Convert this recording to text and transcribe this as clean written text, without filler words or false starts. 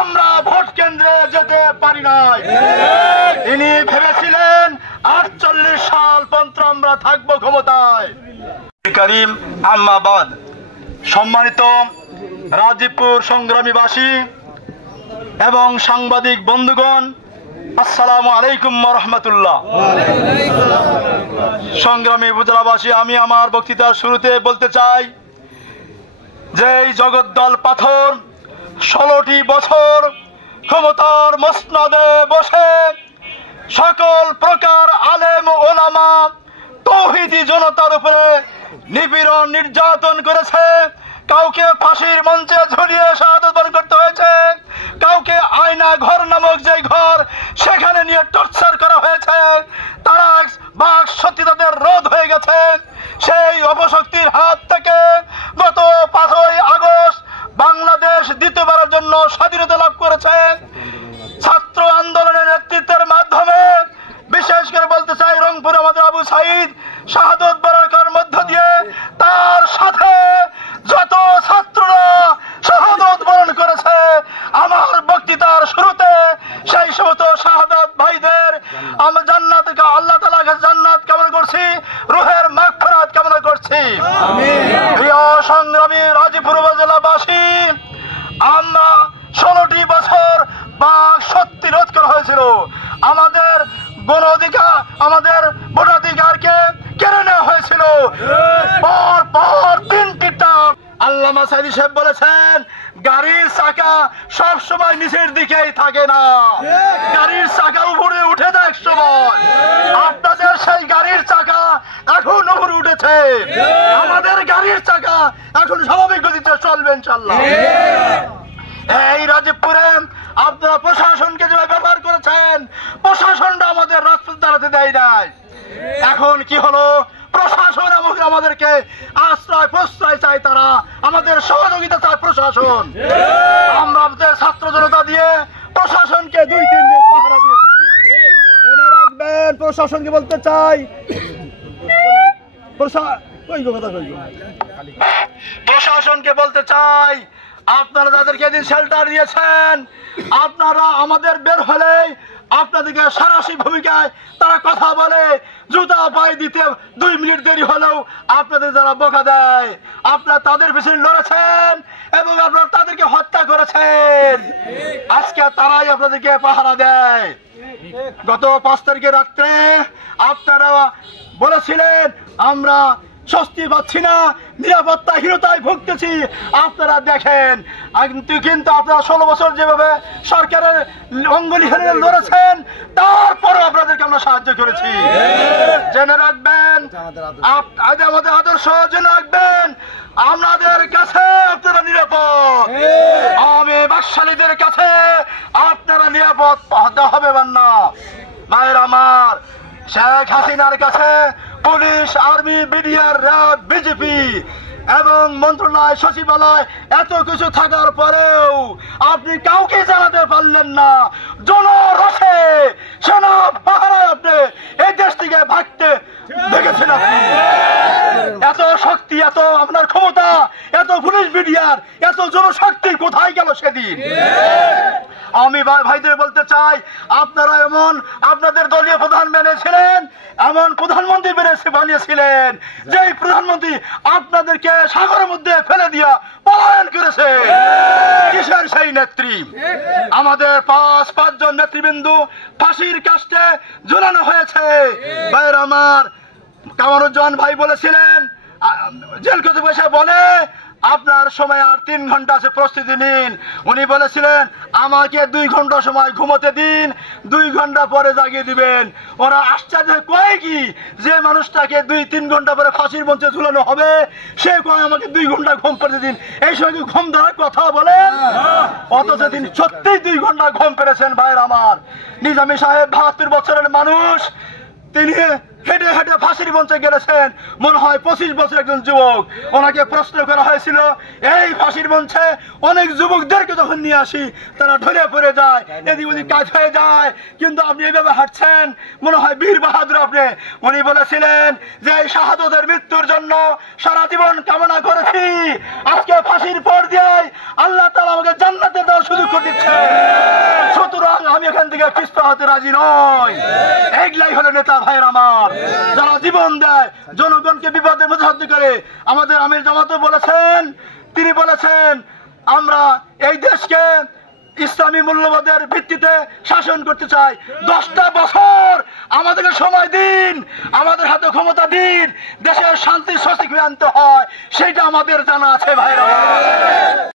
আমরা ভোট কেন্দ্রে যেতে পারি নাই। তিনি ভেবেছিলেন 48 সাল পর্যন্ত আমরা থাকবো ক্ষমতায়। করিম আম্মাবাদ। সম্মানিত রাজীবপুর সংগ্রামীবাসী এবং সাংবাদিক বন্ধুগণ, আসসালামু আলাইকুম ওয়া রাহমাতুল্লাহ। সংগ্রামী উপজেলাবাসী, আমি আমার বক্তৃতার শুরুতে বলতে চাই যে এই জগদ্দল পাথর 16টি বছর ক্ষমতার মসনদে বসে সকল প্রকার আলেম ওলামা তৌহিদি জনতার উপরে নিপীড়ন নির্যাতন করেছে। কাউকে ফাঁসির মঞ্চে ঝুলিয়ে শাহাদাত বরণ করতে হয়েছে, কাউকে আয়না ঘর নামক যে ঘর সেখানে নিয়ে টর্চার করা হয়েছে। তারা বাক শক্তি তাদের রোধ হয়ে গেছে। সেই অপশক্তির হাত থেকে গত 5ই আগস্ট বাংলাদেশ দ্বিতীয়বারের জন্য স্বাধীনতা লাভ করেছে ছাত্র আন্দোলনের নেতৃত্বের মাধ্যমে। বিশেষ করে বলতে চাই, রংপুর আমাদের আবু সাইদ শাহাদাত বরণ করার মধ্য দিয়ে তার সাথে যত ছাত্ররা শাহাদাত বরণ করেছে, আমার বক্তৃতার শুরুতে সেই সমস্ত শাহাদাত ভাইদের আমরা জান্নাত, আল্লাহ তাআলার কাছে জান্নাত কামনা করছি, রূহের মাগফিরাত কামনা করছি। প্রিয় সংগ্রামী রাজীবপুর উপজেলাবাসী, আমরা 16টি বছর বাক শক্তি রোধ করা হয়েছিল। আমাদের গণ অধিকার, আমাদের ভোটাধিকারকে কেড়ে নেওয়া হয়েছিল। পর পর 3টি টার্ম আল্লামা সাইদি সাহেব বলেছেন, গাড়ির চাকা সব সময় নিচের দিকেই থাকে না, গাড়ির চাকা উপরে উঠে যায় এক সময়। আপনাদের সেই গাড়ির চাকা এখন উপরে উঠেছে, আমাদের গাড়ির চাকা এখন স্বাভাবিক গতিতে চলবে ইনশাআল্লাহ। এই রাজীবপুরে আপনারা প্রশাসনকে যেভাবে ব্যবহার করেছেন, প্রশাসনটা আমাদের রাজপথ দাঁড়াতে দেয় নাই। এখন কি হলো, প্রশাসন আমাদেরকে আশ্রয় প্রশ্রয় চাই, তারা আমাদের সহযোগিতা চায় প্রশাসন। আমরা আমাদের ছাত্র জনতা দিয়ে প্রশাসনকে 2-3 দিন পাহারা দিয়েছি। জেনে রাখবেন, প্রশাসনকে বলতে চাই, প্রশাসনকে বলতে চাই, আপনারা যাদেরকে এদিন শেল্টার দিয়েছেন, আপনারা আমাদের বের হলেই আপনাদেরকে সারাশি ভূমিকায় তারা কথা বলে, জুতা পায়ে দিতে 2 মিনিট দেরি হলেও আপনাদের যারা বকা দেয়, আপনারা তাদের পিছনে লড়েছেন এবং আপনারা তাদেরকে হত্যা করেছেন। আজকে তারাই আপনাদেরকে পাহারা দেয়। গত 5 তারিখে রাত্রে আপনারা বলেছিলেন আমরা স্বস্তি পাচ্ছি না, নিরাপত্তাহীনতায় ভুগতেছি। আপনারা দেখেন, কিন্তু আপনারা 16 বছর যেভাবে সরকারের অঙ্গুলি হেরে লড়েছেন, তারপরে আপনাদেরকে আমরা সাহায্য করেছি। জেনে রাখবেন, আমাদের আদর্শ জেনে রাখবেন, আমাদের কাছে আপনারা নিরাপদ, আমি বাকশালীদের কাছে আপনারা নিরাপদ হবে না। মায়ের আমার, শেখ হাসিনার কাছে police, army, BDR, RAB, BJP এবং মন্ত্রণালয়, সচিবালয় এত কিছু থাকার পরেও আপনি কাউকে জানাতে পারলেন না। জনরোষে সেনা পাহারায় আপনি এই দেশ থেকে ভাগতে দেখেছেন। আপনি এত শক্তি, এত আপনার ক্ষমতা, এত পুলিশ, বিডিআর, এত জনশক্তি কোথায় গেল সেদিন? আমি ভাইদের বলতে চাই, আপনারা এমন আপনাদের দলীয় প্রধান মেনেছিলেন, এমন প্রধানমন্ত্রী বানিয়েছিলেন যে প্রধানমন্ত্রী আপনাদেরকে সাগরের মধ্যে ফেলে দিয়া পলায়ন করেছে। কিসের সেই নেত্রী? আমাদের 5 জন নেতৃবৃন্দ ফাঁসির কাস্টে ঝুলানো হয়েছে। ভাইয়ের আমার, কামরুজ্জামান ভাই বলেছিলেন, জেল কর্তৃপক্ষ এসে বলে আপনার সময় আর 3 ঘন্টা আছে, প্রস্তুতি নিন। উনি বলেছিলেন আমাকে 2 ঘন্টা সময় ঘুমোতে দিন, 2 ঘন্টা পরে জাগিয়ে দিবেন। ওরা আশ্চর্য কয় কি, যে মানুষটাকে 2-3 ঘন্টা পরে ফাঁসির মঞ্চে ঝুলানো হবে, সে কয় আমাকে 2 ঘন্টা ঘুম পেতে দিন। এই সময় ঘুম ধরার কথা বলেন, অথচ তিনি সত্যিই 2 ঘন্টা ঘুম পেরেছেন। ভাইয়ের আমার, নিজামী সাহেব 72 বছরের মানুষ, তিনি হেঁটে হেঁটে ফাঁসির মঞ্চে গেলেছেন, মনে হয় 25 বছর একজন যুবক। ওনাকে প্রশ্ন করা হয়েছিল, এই ফাঁসির মঞ্চে অনেক যুবকদেরকে যখন নিয়ে আসি তারা ঢলে পড়ে যায়, এদিক ওদিক কাজ হয়ে যায়, কিন্তু আপনি এইভাবে হাঁটছেন, মনে হয় বীর বাহাদুর আপনি। উনি বলেছিলেন যে এই শাহাদাতের মৃত্যুর জন্য সারা জীবন কামনা করেছি, আজকে ফাঁসির পর দিয়ে আল্লাহ তাআলা আমাকে জান্নাতে দেওয়ার সুযোগ করে পিছপা হতে রাজি নয়। এইগুলাই হলো নেতা ভাইয়ের আমার, যারা জীবন দেয়, জনগণকে বিপদের মধ্যে সাহায্য করে। আমাদের আমির জামাতও বলেছেন, তিনি বলেছেন আমরা এই দেশকে ইসলামী মূল্যবোধের ভিত্তিতে শাসন করতে চাই। 10টা বছর আমাদেরকে সময় দিন, আমাদের হাতে ক্ষমতা দিন, দেশের শান্তি সঠিক আনতে হয়, সেটা আমাদের জানা আছে ভাইরা।